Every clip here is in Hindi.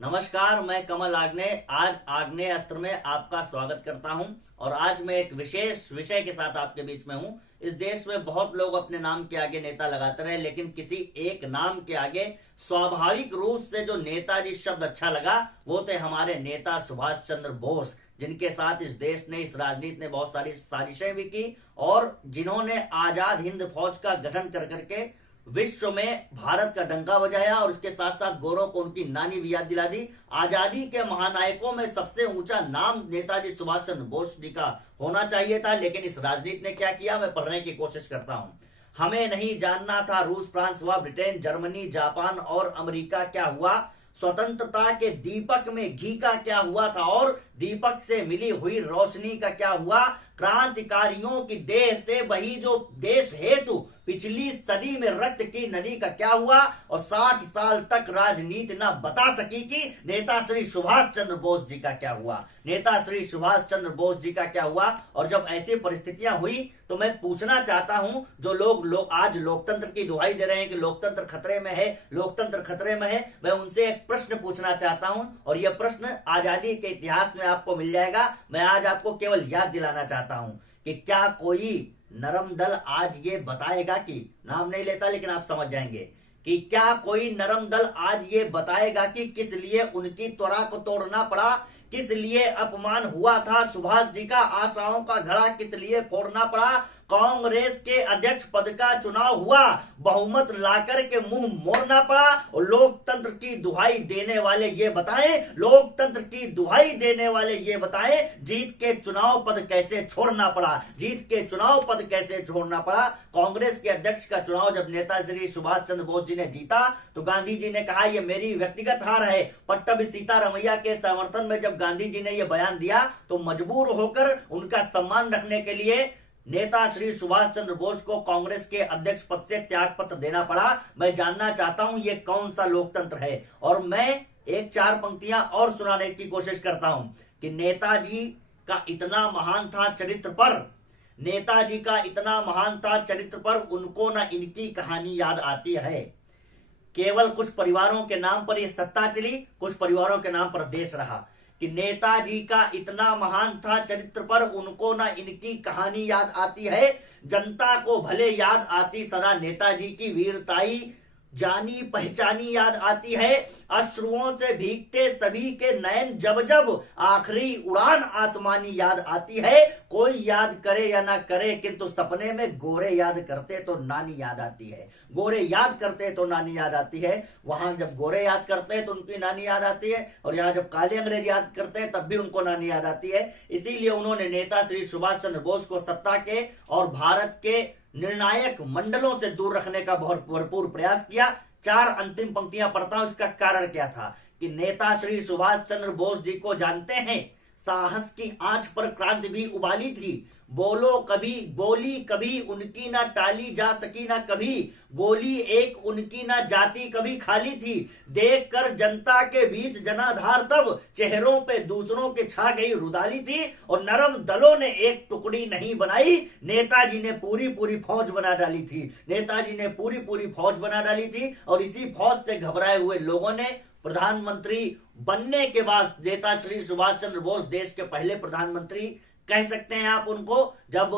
नमस्कार, मैं कमल आग्नेय आज आग्नेय अस्त्र में आपका स्वागत करता हूं और आज मैं एक विशेष विषय के साथ आपके बीच में हूं। इस देश में बहुत लोग अपने नाम के आगे नेता लगाते रहे, लेकिन किसी एक नाम के आगे स्वाभाविक रूप से जो नेताजी शब्द अच्छा लगा वो थे हमारे नेता सुभाष चंद्र बोस, जिनके साथ इस देश ने, इस राजनीति ने बहुत सारी साजिशें भी की और जिन्होंने आजाद हिंद फौज का गठन कर करके विश्व में भारत का डंका बजाया और उसके साथ साथ गोरों को उनकी नानी भी याद दिला दी। आजादी के महानायकों में सबसे ऊंचा नाम नेताजी सुभाष चंद्र बोस जी का होना चाहिए था, लेकिन इस राजनीति ने क्या किया, मैं पढ़ने की कोशिश करता हूं। हमें नहीं जानना था रूस, फ्रांस हुआ, ब्रिटेन, जर्मनी, जापान और अमेरिका क्या हुआ, स्वतंत्रता के दीपक में घी का क्या हुआ था और दीपक से मिली हुई रोशनी का क्या हुआ, क्रांतिकारियों की देह से बही जो देश हेतु पिछली सदी में रक्त की नदी का क्या हुआ और 60 साल तक राजनीति न बता सकी कि नेता श्री सुभाष चंद्र बोस जी का क्या हुआ, नेता श्री सुभाष चंद्र बोस जी का क्या हुआ। और जब ऐसी परिस्थितियां हुई तो मैं पूछना चाहता हूं, जो लोग आज लोकतंत्र की दुहाई दे रहे हैं कि लोकतंत्र खतरे में है, लोकतंत्र खतरे में है, मैं उनसे एक प्रश्न पूछना चाहता हूं और यह प्रश्न आजादी के इतिहास में आपको मिल जाएगा। मैं आज आपको केवल याद दिलाना चाहता हूं कि क्या कोई नरम दल आज ये बताएगा कि, नाम नहीं लेता लेकिन आप समझ जाएंगे, कि क्या कोई नरम दल आज ये बताएगा कि किस लिए उनकी त्वरा को तोड़ना पड़ा, किस लिए अपमान हुआ था सुभाष जी का, आशाओं का घड़ा किस लिए फोड़ना पड़ा, कांग्रेस के अध्यक्ष पद का चुनाव हुआ, बहुमत लाकर के मुंह मोड़ना पड़ा और लोकतंत्र की दुहाई देने वाले ये बताएं, लोकतंत्र की दुहाई देने वाले ये बताएं, जीत के चुनाव पद कैसे छोड़ना पड़ा, जीत के चुनाव पद कैसे छोड़ना पड़ा। कांग्रेस के अध्यक्ष का चुनाव जब नेता श्री सुभाष चंद्र बोस जी ने जीता तो गांधी जी ने कहा ये मेरी व्यक्तिगत हार है। पट्टभी सीतारमैया के समर्थन में जब गांधी जी ने यह बयान दिया तो मजबूर होकर उनका सम्मान रखने के लिए नेता श्री सुभाष चंद्र बोस को कांग्रेस के अध्यक्ष पद से त्याग पत्र देना पड़ा। मैं जानना चाहता हूं ये कौन सा लोकतंत्र है। और मैं एक 4 पंक्तियां और सुनाने की कोशिश करता हूं कि नेताजी का इतना महान था चरित्र पर, नेताजी का इतना महान था चरित्र पर, उनको ना इनकी कहानी याद आती है। केवल कुछ परिवारों के नाम पर यह सत्ता चली, कुछ परिवारों के नाम पर देश रहा। कि नेताजी का इतना महान था चरित्र पर, उनको ना इनकी कहानी याद आती है। जनता को भले याद आती सदा नेताजी की वीरताई, जानी पहचानी याद आती है। अश्रुओं से भीगते सभी के नयन जब जब, आखिरी उड़ान आसमानी याद आती है। कोई याद करे या ना करे किंतु सपने में गोरे याद करते तो नानी याद आती है, गोरे याद करते तो नानी याद आती है। वहां जब गोरे याद करते हैं तो उनकी नानी याद आती है और यहाँ जब काले अंग्रेज याद करते हैं तब भी उनको नानी याद आती है। इसीलिए उन्होंने नेता श्री सुभाष चंद्र बोस को सत्ता के और भारत के निर्णायक मंडलों से दूर रखने का बहुत भरपूर प्रयास किया। 4 अंतिम पंक्तियां पढ़ता हूं, इसका कारण क्या था कि नेता श्री सुभाष चंद्र बोस जी को जानते हैं, साहस की आंच पर क्रांति भी उबाली थी। बोली कभी उनकी ना टाली जा सकी ना कभी, गोली एक उनकी ना जाती कभी खाली थी। देखकर जनता के बीच जनाधार तब, चेहरों पे दूसरों के छा गई रुदाली थी और नरम दलों ने एक टुकड़ी नहीं बनाई, नेताजी ने पूरी पूरी फौज बना डाली थी, नेताजी ने पूरी पूरी फौज बना डाली थी। और इसी फौज से घबराए हुए लोगों ने प्रधानमंत्री बनने के बाद, नेता श्री सुभाष चंद्र बोस देश के पहले प्रधानमंत्री कह सकते हैं आप उनको, जब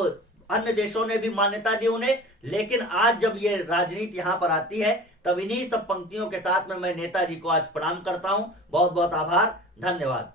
अन्य देशों ने भी मान्यता दी उन्हें। लेकिन आज जब ये राजनीति यहां पर आती है तब इन्हीं सब पंक्तियों के साथ में मैं नेताजी को आज प्रणाम करता हूं। बहुत बहुत आभार, धन्यवाद।